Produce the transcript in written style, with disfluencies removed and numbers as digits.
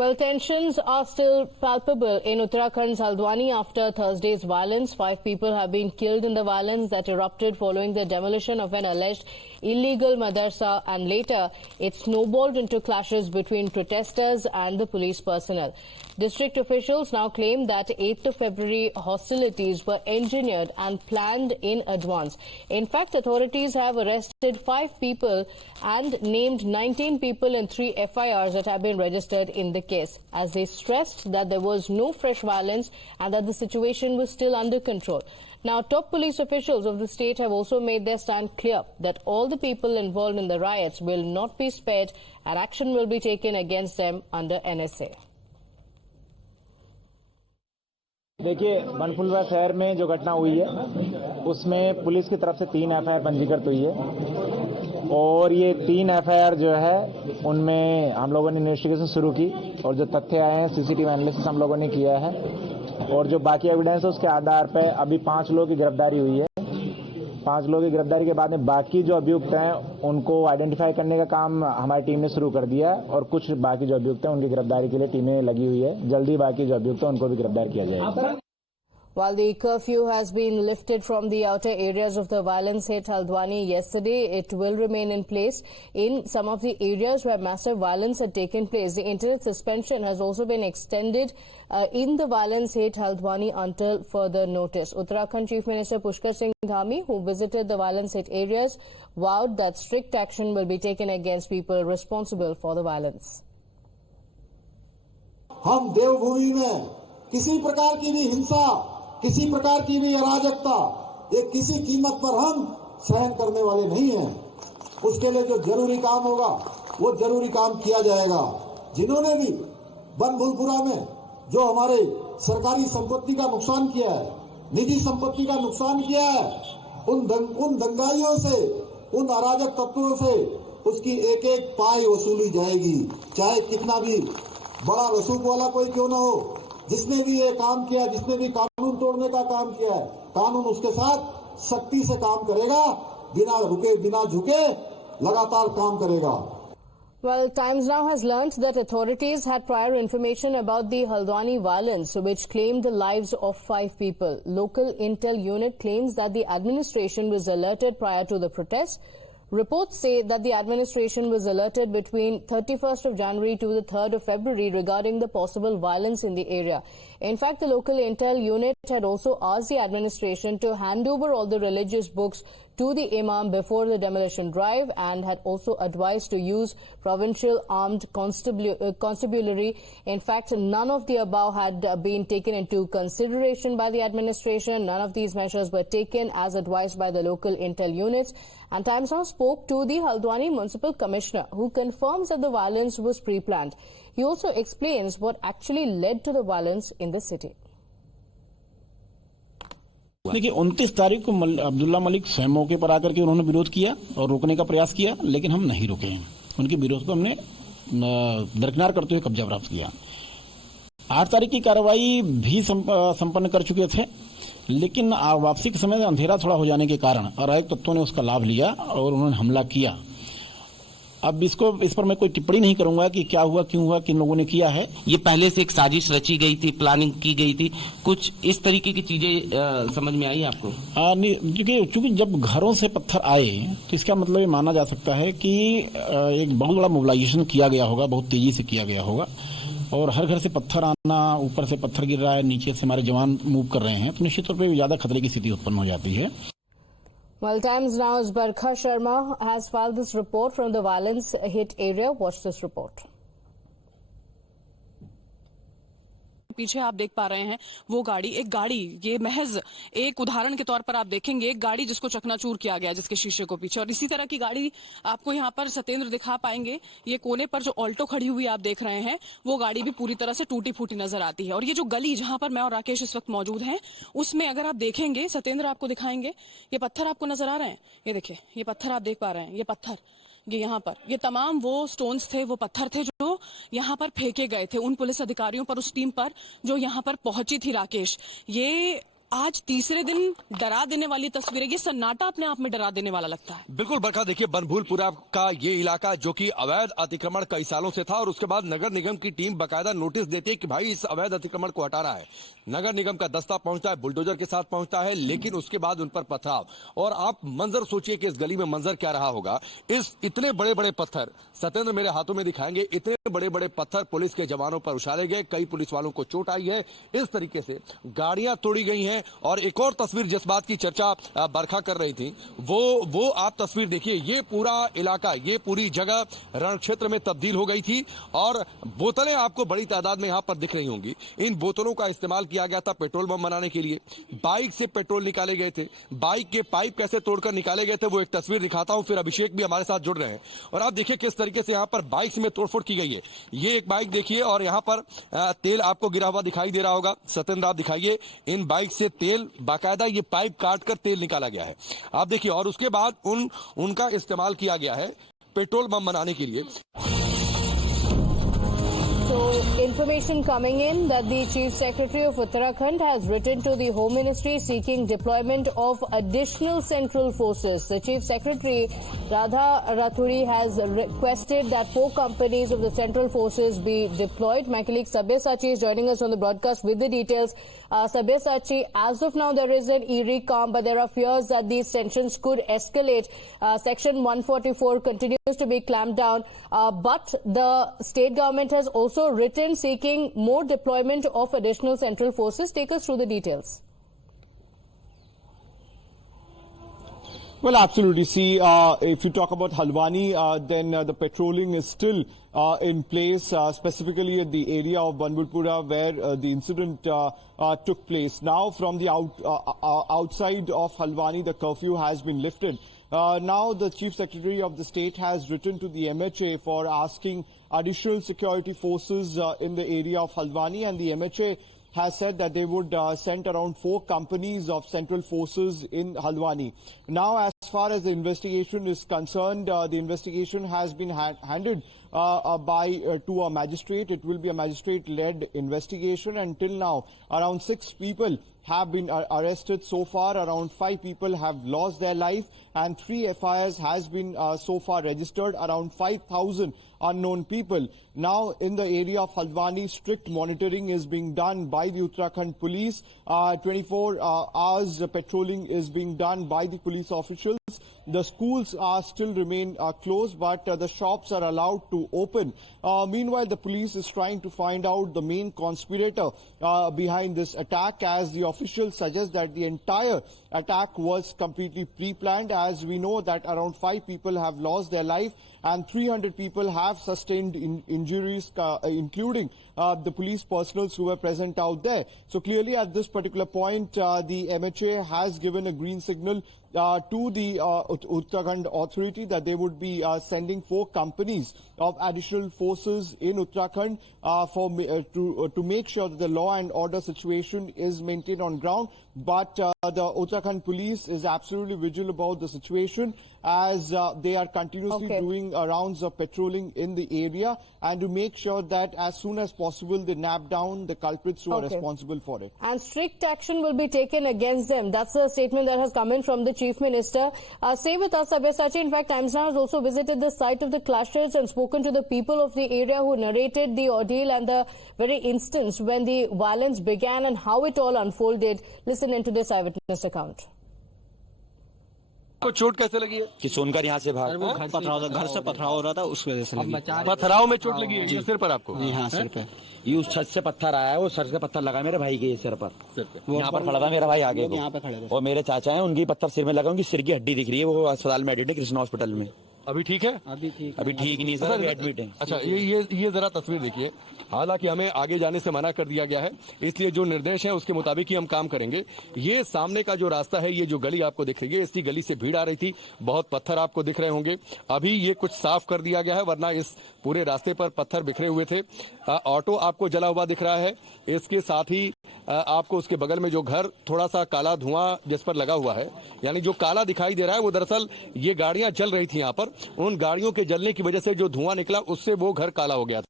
Well, tensions are still palpable in Uttarakhand's Haldwani after Thursday's violence. 5 people have been killed in the violence that erupted following the demolition of an alleged illegal madrassa, and later it snowballed into clashes between protesters and the police personnel. District officials now claim that 8th of February hostilities were engineered and planned in advance. In fact, authorities have arrested 5 people and named 19 people in 3 FIRs that have been registered in the case, as they stressed that there was no fresh violence and that the situation was still under control. Now, top police officials of the state have also made their stand clear that all the people involved in the riots will not be spared and action will be taken against them under NSA. देखिए, बनफुलवा शहर में जो घटना हुई है उसमें पुलिस की तरफ से 3 FIR पंजीकृत हुई है और ये 3 FIR जो है उनमें हम लोगों ने इन्वेस्टिगेशन शुरू की और जो तथ्य आए हैं सीसीटीवी एनालिसिस हम लोगों ने किया है और जो बाकी एविडेंस है उसके आधार पर अभी 5 लोगों की गिरफ्तारी हुई है। 5 लोगों की गिरफ्तारी के बाद में बाकी जो अभियुक्त हैं उनको आइडेंटिफाई करने का काम हमारी टीम ने शुरू कर दिया और कुछ बाकी जो अभियुक्त हैं उनकी गिरफ्तारी के लिए टीमें लगी हुई है। जल्दी बाकी जो अभियुक्त हैं उनको भी गिरफ्तार किया जाएगा। While the curfew has been lifted from the outer areas of the violence hit Haldwani yesterday, it will remain in place in some of the areas where massive violence had taken place. The internet suspension has also been extended in the violence hit Haldwani until further notice. Uttarakhand Chief Minister Pushkar Singh Dhami, who visited the violence hit areas, vowed that strict action will be taken against people responsible for the violence. हम देवभूमि में किसी प्रकार की भी हिंसा, किसी प्रकार की भी अराजकता ये किसी कीमत पर हम सहन करने वाले नहीं हैं। उसके लिए जो जरूरी काम होगा वो जरूरी काम किया जाएगा। जिन्होंने भी बनभूलपुरा में जो हमारे सरकारी संपत्ति का नुकसान किया है, निजी संपत्ति का नुकसान किया है, उन दंगाइयों से, उन अराजक तत्वों से उसकी एक एक पाई वसूली जाएगी, चाहे कितना भी बड़ा रसूख वाला कोई क्यों ना हो। जिसने भी ये काम किया, जिसने भी कानून तोड़ने का काम किया है, कानून उसके साथ सख्ती से काम करेगा, बिना रुके बिना झुके लगातार काम करेगा। Well, Times Now has learnt that authorities had prior information about the Haldwani violence, which claimed the lives of 5 people. Local intel unit claims that the administration was alerted prior to the protests. Reports say that the administration was alerted between 31st of January to the 3rd of February regarding the possible violence in the area. In fact, the local intel unit had also asked the administration to hand over all the religious books to the imam before the demolition drive and had also advised to use provincial armed constabulary. In fact, none of the above had been taken into consideration by the administration. None of these measures were taken as advised by the local intel units. And Times Now spoke to the Haldwani Municipal Commissioner, who confirms that the violence was pre-planned. He also explains what actually led to the violence in the city. देखिए, 29 तारीख को अब्दुल्ला मलिक स्वयं मौके पर आकर के उन्होंने विरोध किया और रोकने का प्रयास किया, लेकिन हम नहीं रुके हैं। उनके विरोध को हमने दरकिनार करते हुए कब्जा प्राप्त किया। 8 तारीख की कार्रवाई भी संपन्न कर चुके थे, लेकिन वापसी के समय अंधेरा थोड़ा हो जाने के कारण अराजक तत्वों ने उसका लाभ लिया और उन्होंने हमला किया। अब इस पर मैं कोई टिप्पणी नहीं करूंगा कि क्या हुआ, क्यों हुआ, किन लोगों ने किया है। ये पहले से एक साजिश रची गई थी, प्लानिंग की गई थी, कुछ इस तरीके की चीजें समझ में आई आपको? क्योंकि जब घरों से पत्थर आए तो इसका मतलब ये माना जा सकता है कि एक बहुत बड़ा मोबिलाइजेशन किया गया होगा, बहुत तेजी से किया गया होगा और हर घर से पत्थर आना, ऊपर से पत्थर गिर रहा है, नीचे से हमारे जवान मूव कर रहे हैं, तो निश्चित तौर पर ज्यादा खतरे की स्थिति उत्पन्न हो जाती है। Well, Times Now's Barkha Sharma has filed this report from the violence hit area. Watch this report. पीछे आप देख पा रहे हैं वो गाड़ी, एक गाड़ी, ये महज एक उदाहरण के तौर पर आप देखेंगे, एक गाड़ी जिसको चकनाचूर किया गया, जिसके शीशे को पीछे, और इसी तरह की गाड़ी आपको यहाँ पर सत्येंद्र दिखा पाएंगे। ये कोने पर जो ऑल्टो खड़ी हुई आप देख रहे हैं, वो गाड़ी भी पूरी तरह से टूटी फूटी नजर आती है। और ये जो गली जहां पर मैं और राकेश इस वक्त मौजूद हैं, उसमें अगर आप देखेंगे, सत्येंद्र आपको दिखाएंगे, ये पत्थर आपको नजर आ रहे हैं, ये देखिए, ये पत्थर आप देख पा रहे हैं, ये पत्थर, ये यहाँ पर, ये तमाम वो स्टोन्स थे, वो पत्थर थे जो यहाँ पर फेंके गए थे उन पुलिस अधिकारियों पर, उस टीम पर जो यहाँ पर पहुंची थी। राकेश, ये आज तीसरे दिन डरा देने वाली तस्वीरें, ये सन्नाटा अपने आप में डरा देने वाला लगता है। बिल्कुल बरखा, देखिए बनभूलपुरा का ये इलाका जो कि अवैध अतिक्रमण कई सालों से था और उसके बाद नगर निगम की टीम बकायदा नोटिस देती है कि भाई इस अवैध अतिक्रमण को हटाना है। नगर निगम का दस्ता पहुंचता है, बुलडोजर के साथ पहुंचता है, लेकिन उसके बाद उन पर पथराव। और आप मंजर सोचिए कि इस गली में मंजर क्या रहा होगा। इस इतने बड़े बड़े पत्थर सत्येंद्र मेरे हाथों में दिखाएंगे, इतने बड़े बड़े पत्थर पुलिस के जवानों पर उछाले गए, कई पुलिस वालों को चोट आई है, इस तरीके से गाड़ियां तोड़ी गई हैं। और एक और तस्वीर जिस बात की चर्चा बरखा कर रही थी वो आप तस्वीर देखिए। ये पूरा इलाका, ये पूरी जगह रण क्षेत्र में तब्दील हो गई थी और बोतलें आपको बड़ी तादाद में यहां पर दिख रही होंगी। इन बोतलों का इस्तेमाल किया गया था पेट्रोल बम बनाने के लिए। बाइक से पेट्रोल निकाले गए थे, बाइक के पाइप कैसे तोड़कर निकाले गए थे वो एक तस्वीर दिखाता हूं, फिर अभिषेक भी हमारे साथ जुड़ रहे हैं। और आप देखिए किस तरीके से यहां पर बाइक में तोड़फोड़ की गई है। ये एक बाइक देखिए और यहां पर तेल आपको गिरा हुआ दिखाई दे रहा होगा। सत्येंद्र आप दिखाइए, इन बाइक से तेल बाकायदा ये पाइप काटकर तेल निकाला गया है, आप देखिए। और उसके बाद उनका इस्तेमाल किया गया है पेट्रोल बम बनाने के लिए। So, information coming in that the Chief Secretary of Uttarakhand has written to the Home Ministry seeking deployment of additional central forces. The Chief Secretary, Radha Rathuri, has requested that 4 companies of the central forces be deployed. My colleague Sabyasachi is joining us on the broadcast with the details. Sabyasachi, as of now there is an eerie calm, but there are fears that these tensions could escalate. Section 144 continues to be clamped down, but the state government has also written seeking more deployment of additional central forces. Take us through the details. Well, absolutely. See, if you talk about Haldwani, then the patrolling is still in place, specifically at the area of Banbulpura where the incident took place. Now, from the outside of Haldwani, the curfew has been lifted. Now, the Chief Secretary of the state has written to the MHA for asking additional security forces in the area of Haldwani, and the MHA has said that they would send around 4 companies of central forces in Haldwani. Now, as far as the investigation is concerned, the investigation has been handed to a magistrate. It will be a magistrate-led investigation. Until now, around 6 people have been arrested so far. Around 5 people have lost their life, and 3 FIRs has been so far registered. Around 5,000 unknown people. Now, in the area of Haldwani, strict monitoring is being done by the Uttarakhand police. 24 hours patrolling is being done by the police officials. The schools still remain closed, but the shops are allowed to open. Meanwhile, the police is trying to find out the main conspirator behind this attack, as the officials suggest that the entire attack was completely pre-planned, as we know that around 5 people have lost their life and 300 people have sustained injuries, including the police personnel who were present out there. So clearly at this particular point, the MHA has given a green signal to the Uttarakhand authority that they would be sending 4 companies of additional forces in Uttarakhand to make sure that the law and order situation is maintained on ground. But the Uttarakhand police is absolutely vigilant about the situation, as they are continuously doing rounds of patrolling in the area, and to make sure that as soon as possible they nab down the culprits who are responsible for it. And strict action will be taken against them. That's a statement that has come in from the Chief Minister. Stay with us, Sabyasachi. In fact, Times Now has also visited the site of the clashes and spoken to the people of the area who narrated the ordeal and the very instance when the violence began and how it all unfolded. Listen into this eyewitness account. को चोट कैसे लगी है? कि सोनकर यहाँ से भाग घर से पथराव हो रहा था, उस वजह से लगी। पथराव में चोट लगी है सिर पर आपको? हाँ, सिर पे। ये उस छत से पत्थर आया है, वो सर से पत्थर लगा मेरे भाई के सिर पर। यहाँ पर खड़ा था मेरा भाई आगे को, यहाँ पे खड़े थे, और मेरे चाचा हैं, उनकी पत्थर सिर में लगा, उनकी सिर की हड्डी दिख रही है। वो अस्पताल में एडमिट है, कृष्णा हॉस्पिटल में। अभी ठीक है? अभी ठीक नहीं सर, एडमिट है। अच्छा, ये जरा तस्वीर देखिए। हालांकि हमें आगे जाने से मना कर दिया गया है, इसलिए जो निर्देश है उसके मुताबिक ही हम काम करेंगे। ये सामने का जो रास्ता है, ये जो गली आपको दिख रही है, इसी गली से भीड़ आ रही थी, बहुत पत्थर आपको दिख रहे होंगे। अभी ये कुछ साफ कर दिया गया है, वरना इस पूरे रास्ते पर पत्थर बिखरे हुए थे। ऑटो आपको जला हुआ दिख रहा है, इसके साथ ही आपको उसके बगल में जो घर थोड़ा सा काला धुआं जिस पर लगा हुआ है, यानी जो काला दिखाई दे रहा है, वो दरअसल ये गाड़ियां जल रही थी यहाँ पर। उन गाड़ियों के जलने की वजह से जो धुआं निकला, उससे वो घर काला हो गया था।